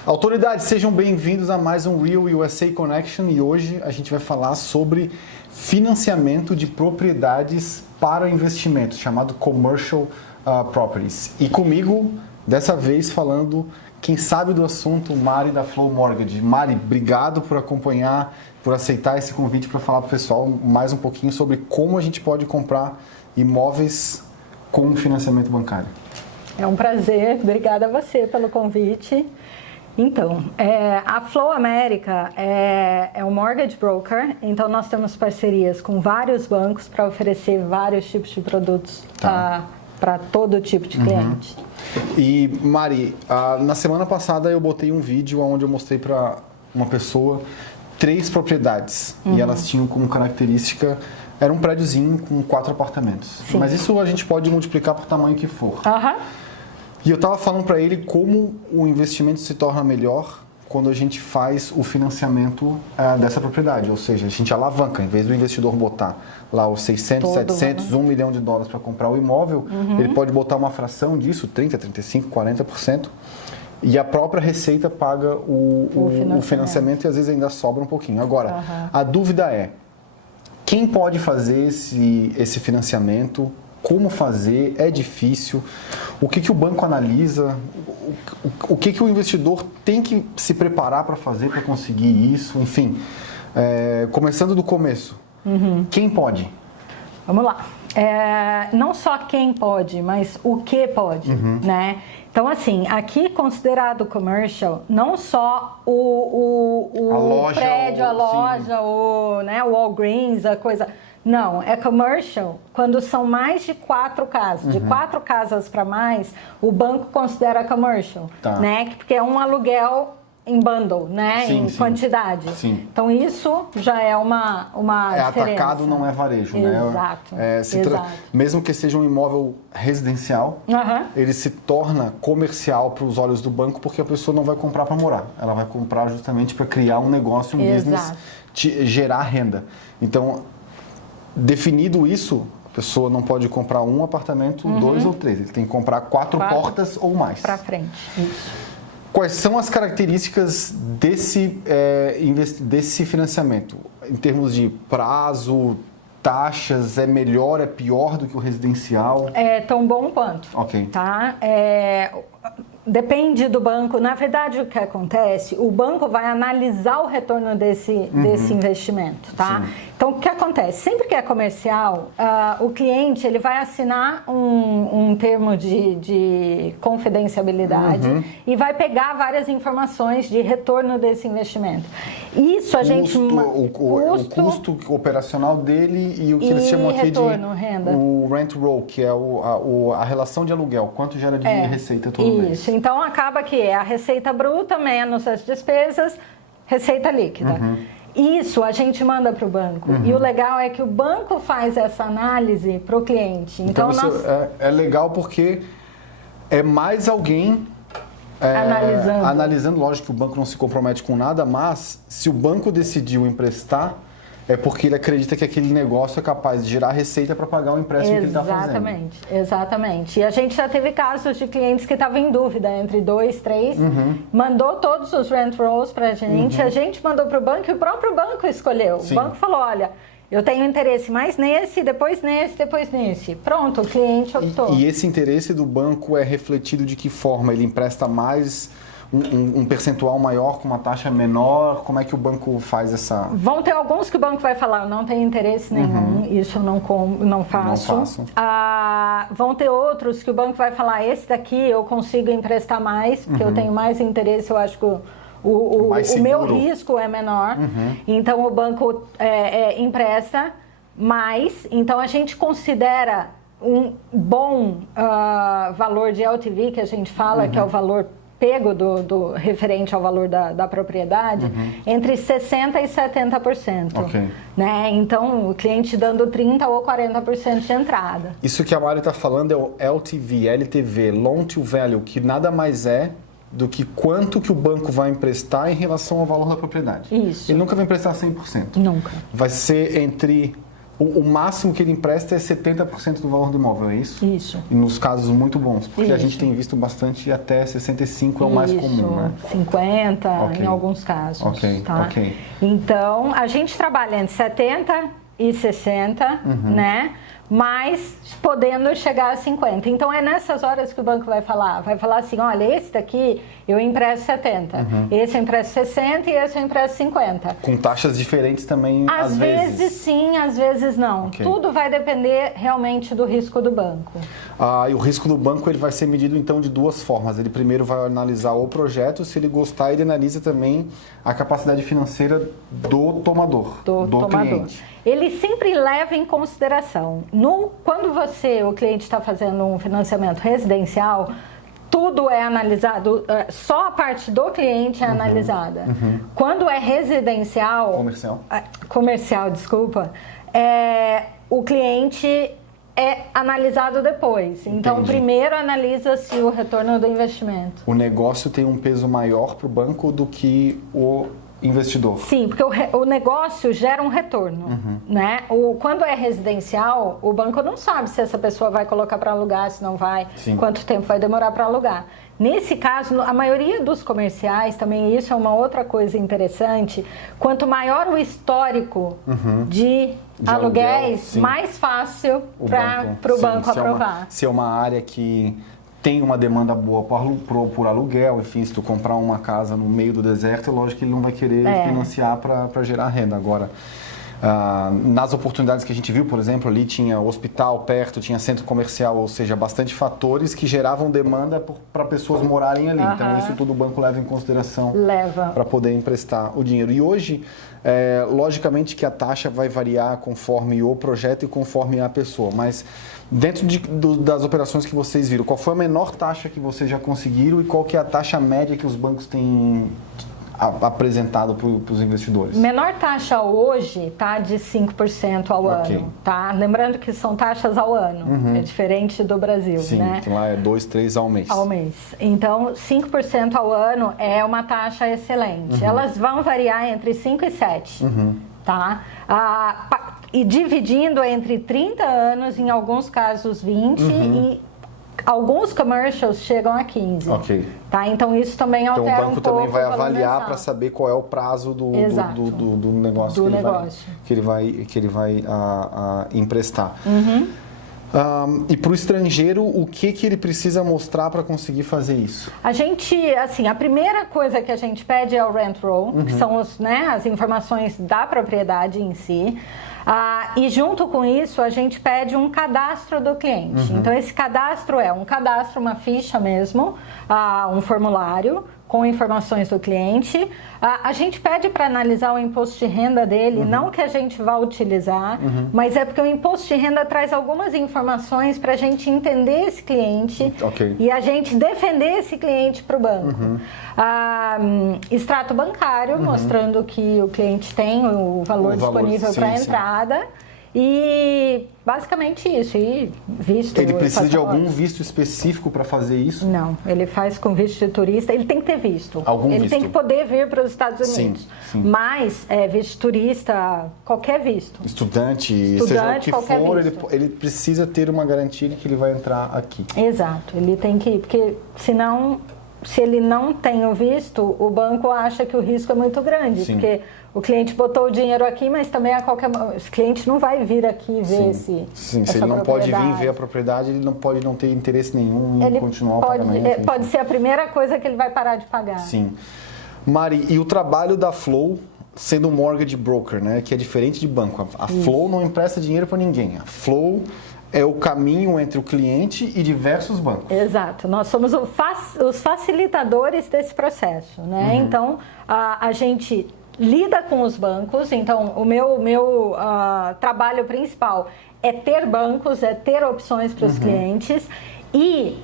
Autoridades, sejam bem-vindos a mais um Real USA Connection e hoje a gente vai falar sobre financiamento de propriedades para investimentos, chamado Commercial Properties. E comigo, dessa vez falando, quem sabe do assunto, Mari da Flow Mortgage. Mari, obrigado por acompanhar, por aceitar esse convite para falar para o pessoal mais um pouquinho sobre como a gente pode comprar imóveis com financiamento bancário. É um prazer, obrigada a você pelo convite. Então, a Flow América é um mortgage broker, então nós temos parcerias com vários bancos para oferecer vários tipos de produtos para todo tipo de cliente. E Mari, na semana passada eu botei um vídeo onde eu mostrei para uma pessoa 3 propriedades e elas tinham como característica, era um prédiozinho com 4 apartamentos. Sim. Mas isso a gente pode multiplicar por tamanho que for. E eu estava falando para ele como o investimento se torna melhor quando a gente faz o financiamento dessa propriedade. Ou seja, a gente alavanca. Em vez do investidor botar lá os 600, 700, 1 milhão de dólares para comprar o imóvel, ele pode botar uma fração disso, 30%, 35%, 40%. E a própria Receita paga o financiamento e às vezes ainda sobra um pouquinho. Agora, a dúvida é, quem pode fazer esse financiamento? Como fazer? É difícil? O que o banco analisa? O que o investidor tem que se preparar para fazer para conseguir isso? Enfim, começando do começo, quem pode? Vamos lá. Não só quem pode, mas o que pode, né? Então, assim, aqui considerado commercial, não só o prédio, a loja, o Walgreens, a coisa... Não, é commercial quando são mais de 4 casas. De 4 casas para mais, o banco considera commercial, né? Porque é um aluguel em bundle, né? Em quantidade. Sim. Então, isso já é uma diferença. Atacado, não é varejo, Exato. né? Exato. Mesmo que seja um imóvel residencial, ele se torna comercial para os olhos do banco porque a pessoa não vai comprar para morar. Ela vai comprar justamente para criar um negócio, um business, gerar renda. Então, definido isso, a pessoa não pode comprar um apartamento, 2 ou 3. Ele tem que comprar 4 portas ou mais. Para frente, isso. Quais são as características desse financiamento? Em termos de prazo, taxas, é melhor, é pior do que o residencial? É tão bom quanto. Ok. Tá? Depende do banco. Na verdade, o que acontece, o banco vai analisar o retorno desse investimento, tá? Sim. Então, o que acontece? Sempre que é comercial, o cliente ele vai assinar um termo de confidencialidade e vai pegar várias informações de retorno desse investimento. Isso a gente... O custo operacional dele e o que eles chamam aqui retorno, renda. O rent roll, que é a relação de aluguel, quanto gera de receita todo mês. Isso, então acaba que é a receita bruta menos as despesas, receita líquida. Isso a gente manda para o banco. E o legal é que o banco faz essa análise para o cliente. Então é legal porque é mais alguém analisando. Lógico que o banco não se compromete com nada, mas se o banco decidiu emprestar, é porque ele acredita que aquele negócio é capaz de gerar receita para pagar o empréstimo que ele está fazendo. Exatamente. E a gente já teve casos de clientes que estavam em dúvida entre 2, 3, mandou todos os rent rolls para a gente mandou para o banco e o próprio banco escolheu. Sim. O banco falou, olha, eu tenho interesse mais nesse, depois nesse. Pronto, o cliente optou. E esse interesse do banco é refletido de que forma? Ele empresta mais... Um percentual maior com uma taxa menor? Como é que o banco faz essa... Vão ter alguns que o banco vai falar, não tem interesse nenhum, isso eu não faço. Vão ter outros que o banco vai falar, esse daqui eu consigo emprestar mais, porque eu tenho mais interesse, eu acho que o meu risco é menor. Então o banco empresta mais, então a gente considera um bom valor de LTV, que a gente fala, que é o valor pego do referente ao valor da propriedade, entre 60% e 70%. Né? Então, o cliente dando 30% ou 40% de entrada. Isso que a Mari está falando é o LTV, Loan to Value, que nada mais é do que quanto que o banco vai emprestar em relação ao valor da propriedade. Isso. Ele nunca vai emprestar 100%. Nunca. Vai ser entre O máximo que ele empresta é 70% do valor do imóvel, é isso? Isso. E nos casos muito bons, porque Isso. a gente tem visto bastante até 65 é o mais comum, né? 50 Ok. em alguns casos. Ok, Tá? ok. Então, a gente trabalha entre 70 e 60, né? Mas podendo chegar a 50. Então, é nessas horas que o banco vai falar assim, olha, esse daqui eu empresto 70, esse eu empresto 60 e esse eu empresto 50. Com taxas diferentes também, Às vezes sim, às vezes não. Ok. Tudo vai depender realmente do risco do banco. E o risco do banco ele vai ser medido então de duas formas. Ele primeiro vai analisar o projeto, se ele gostar, ele analisa também a capacidade financeira do tomador, do cliente. Ele sempre leva em consideração, quando o cliente está fazendo um financiamento residencial, tudo é analisado, só a parte do cliente é analisada. Quando é residencial... Comercial, desculpa. O cliente é analisado depois. Então, Entendi. primeiro analisa-se o retorno do investimento. O negócio tem um peso maior para o banco do que o investidor. Sim, porque o negócio gera um retorno, né? Quando é residencial, o banco não sabe se essa pessoa vai colocar para alugar, se não vai, Sim. quanto tempo vai demorar para alugar. Nesse caso, a maioria dos comerciais, também isso é uma outra coisa interessante, quanto maior o histórico de aluguéis, mais fácil para o banco aprovar. Se é uma área que tem uma demanda boa por aluguel, enfim, se tu comprar uma casa no meio do deserto, é lógico que ele não vai querer financiar para gerar renda. Agora, nas oportunidades que a gente viu, por exemplo, ali tinha hospital perto, tinha centro comercial, ou seja, bastante fatores que geravam demanda para pessoas morarem ali. Então, isso tudo o banco leva em consideração para poder emprestar o dinheiro. E hoje, logicamente que a taxa vai variar conforme o projeto e conforme a pessoa, mas dentro das operações que vocês viram, qual foi a menor taxa que vocês já conseguiram e qual que é a taxa média que os bancos têm apresentado para os investidores? Menor taxa hoje está de 5% ao ano, tá? Lembrando que são taxas ao ano, é diferente do Brasil, sim, né? Sim, lá é 2, 3 ao mês. Ao mês. Então, 5% ao ano é uma taxa excelente. Elas vão variar entre 5 e 7, tá? E dividindo entre 30 anos, em alguns casos 20 e alguns commercials chegam a 15. Ok. Tá? Então isso também altera um pouco. Então o banco também vai avaliar para saber qual é o prazo do negócio, que ele vai emprestar. E para o estrangeiro, o que ele precisa mostrar para conseguir fazer isso? A gente, assim, a primeira coisa que a gente pede é o rent roll, que são as informações da propriedade em si. E junto com isso, a gente pede um cadastro do cliente. Então, esse cadastro é um cadastro, uma ficha mesmo, um formulário com informações do cliente. A gente pede para analisar o imposto de renda dele, não que a gente vá utilizar, mas é porque o imposto de renda traz algumas informações para a gente entender esse cliente e a gente defender esse cliente para o banco. Extrato bancário, mostrando que o cliente tem o valor disponível para a entrada. E basicamente isso, e visto. Ele precisa de algum visto específico para fazer isso? Não, ele faz com visto de turista, ele tem que ter visto. Algum ele visto. tem que poder vir para os Estados Unidos. Sim. Mas visto de turista, qualquer visto. Estudante, seja o que for, ele precisa ter uma garantia de que ele vai entrar aqui. Exato, ele tem que ir, porque senão, se ele não tem o visto, o banco acha que o risco é muito grande, porque o cliente botou o dinheiro aqui, mas também esse cliente não vai vir aqui ver se ele não pode vir ver a propriedade, ele não pode não ter interesse nenhum em continuar o pagamento. Pode ser a primeira coisa que ele vai parar de pagar. Sim. Mari, e o trabalho da Flow sendo um mortgage broker, né, que é diferente de banco. A Flow não empresta dinheiro para ninguém. A Flow é o caminho entre o cliente e diversos bancos. Exato. Nós somos os facilitadores desse processo, né? Então, a gente lida com os bancos. Então, o meu trabalho principal é ter bancos, é ter opções para os clientes. E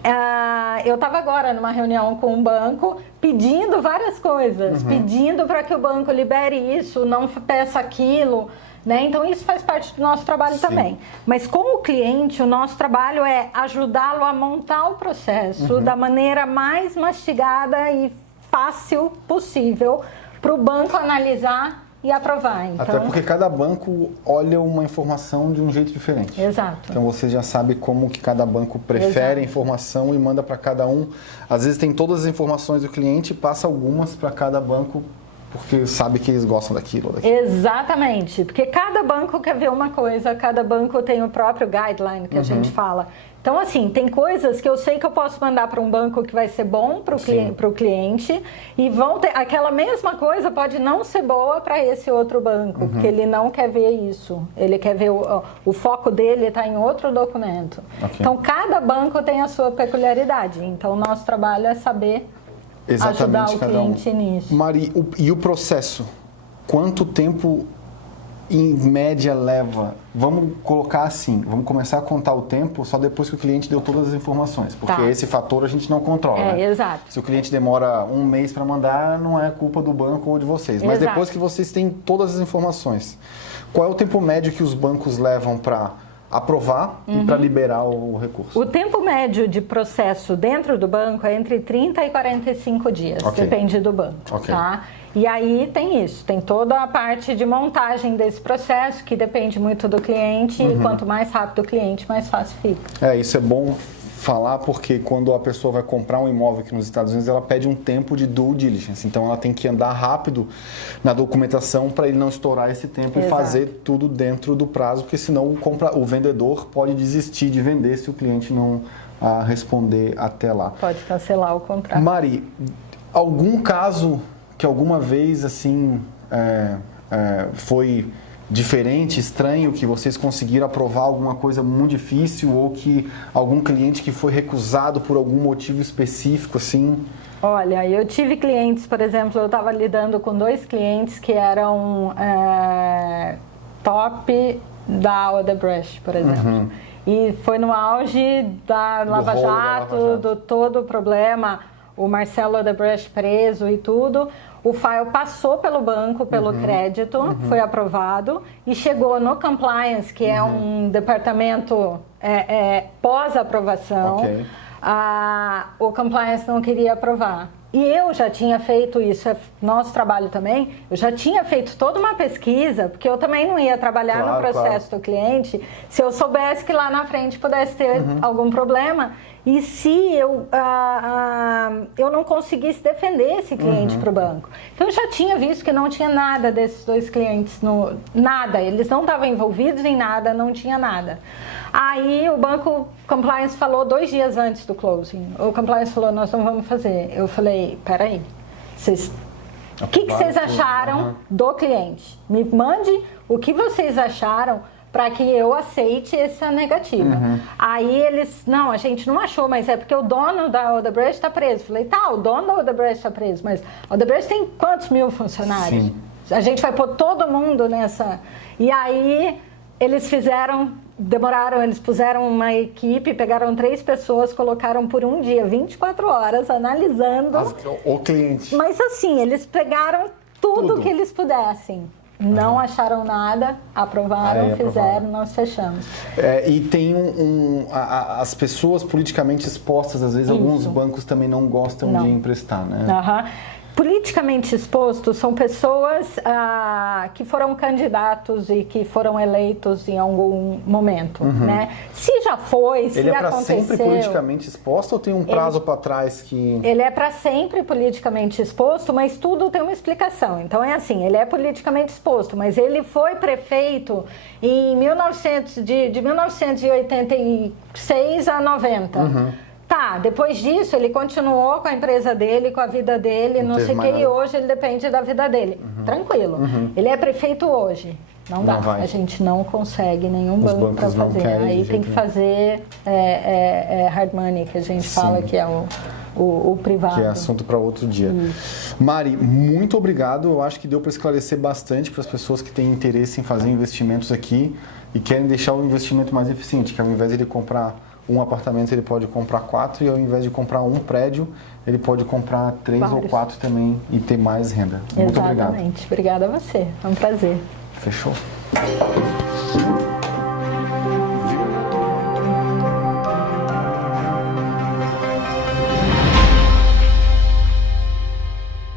eu estava agora numa reunião com um banco pedindo várias coisas, pedindo para que o banco libere isso, não peça aquilo. Né? Então, isso faz parte do nosso trabalho também. Mas, com o cliente, o nosso trabalho é ajudá-lo a montar o processo da maneira mais mastigada e fácil possível para o banco analisar e aprovar. Então, até porque cada banco olha uma informação de um jeito diferente. Exato. Então você já sabe como que cada banco prefere a informação e manda para cada um. Às vezes tem todas as informações do cliente e passa algumas para cada banco porque sabe que eles gostam daquilo. Exatamente, porque cada banco quer ver uma coisa, cada banco tem o próprio guideline que a gente fala. Então, assim, tem coisas que eu sei que eu posso mandar para um banco que vai ser bom para o cliente e vão ter, aquela mesma coisa pode não ser boa para esse outro banco, porque ele não quer ver isso. Ele quer ver, o foco dele está em outro documento. Então, cada banco tem a sua peculiaridade. Então, o nosso trabalho é saber ajudar o cliente nisso. Mari, e o processo? Quanto tempo em média leva? Vamos colocar assim, vamos começar a contar o tempo só depois que o cliente deu todas as informações, porque esse fator a gente não controla, né? Exato. Se o cliente demora um mês para mandar, não é culpa do banco ou de vocês, mas depois que vocês têm todas as informações, qual é o tempo médio que os bancos levam para aprovar e para liberar o recurso? O tempo médio de processo dentro do banco é entre 30 e 45 dias, depende do banco, tá? E aí tem isso, tem toda a parte de montagem desse processo, que depende muito do cliente, e quanto mais rápido o cliente, mais fácil fica. Isso é bom falar porque quando a pessoa vai comprar um imóvel aqui nos Estados Unidos, ela pede um tempo de due diligence. Então, ela tem que andar rápido na documentação para ele não estourar esse tempo e fazer tudo dentro do prazo, porque senão o vendedor pode desistir de vender se o cliente não responder até lá. Pode cancelar o contrato. Mari, algum caso que alguma vez assim foi diferente, estranho, que vocês conseguiram aprovar alguma coisa muito difícil ou que algum cliente que foi recusado por algum motivo específico, assim? Olha, eu tive clientes, por exemplo, eu estava lidando com 2 clientes que eram top da Odebrecht, por exemplo. E foi no auge da Lava Jato, do todo o problema, o Marcelo Odebrecht preso e tudo. O file passou pelo banco, pelo crédito, foi aprovado e chegou no compliance, que é um departamento pós-aprovação. O compliance não queria aprovar. E eu já tinha feito isso, é nosso trabalho também, eu já tinha feito toda uma pesquisa, porque eu também não ia trabalhar no processo do cliente se eu soubesse que lá na frente pudesse ter algum problema e se eu não conseguisse defender esse cliente para o banco. Então, eu já tinha visto que não tinha nada desses 2 clientes, nada, eles não estavam envolvidos em nada, não tinha nada. Aí, o banco compliance falou 2 dias antes do closing. O compliance falou, nós não vamos fazer. Eu falei, peraí, o que vocês acharam do cliente? Me mande o que vocês acharam para que eu aceite essa negativa. Aí eles, não, a gente não achou, mas é porque o dono da Odebrecht está preso. Falei, tá, o dono da Odebrecht está preso, mas a Odebrecht tem quantos mil funcionários? Sim. A gente vai pôr todo mundo nessa... E aí eles demoraram, eles puseram uma equipe, pegaram 3 pessoas, colocaram por um dia, 24 horas, analisando... O cliente. Mas assim, eles pegaram tudo que eles pudessem. Não acharam nada, aprovaram, fizeram, nós fechamos. E tem as pessoas politicamente expostas, às vezes alguns bancos também não gostam de emprestar, né? Politicamente expostos são pessoas que foram candidatos e que foram eleitos em algum momento, né? Se já foi, se ele aconteceu... Ele é para sempre politicamente exposto ou tem um prazo para trás que... Ele é para sempre politicamente exposto, mas tudo tem uma explicação. Então, é assim, ele é politicamente exposto, mas ele foi prefeito em de 1986 a 90. Tá, depois disso ele continuou com a empresa dele, com a vida dele, não sei o que, e hoje ele depende da vida dele. Tranquilo. Ele é prefeito hoje. Não dá. A gente não consegue nenhum banco para fazer. Aí tem que fazer hard money, que a gente fala que é o privado. Que é assunto para outro dia. Mari, muito obrigado. Eu acho que deu para esclarecer bastante para as pessoas que têm interesse em fazer investimentos aqui e querem deixar o investimento mais eficiente, que ao invés de ele comprar um apartamento, ele pode comprar 4 e ao invés de comprar um prédio, ele pode comprar 3 ou 4 também e ter mais renda. Muito obrigado. Exatamente. Obrigada a você. É um prazer. Fechou.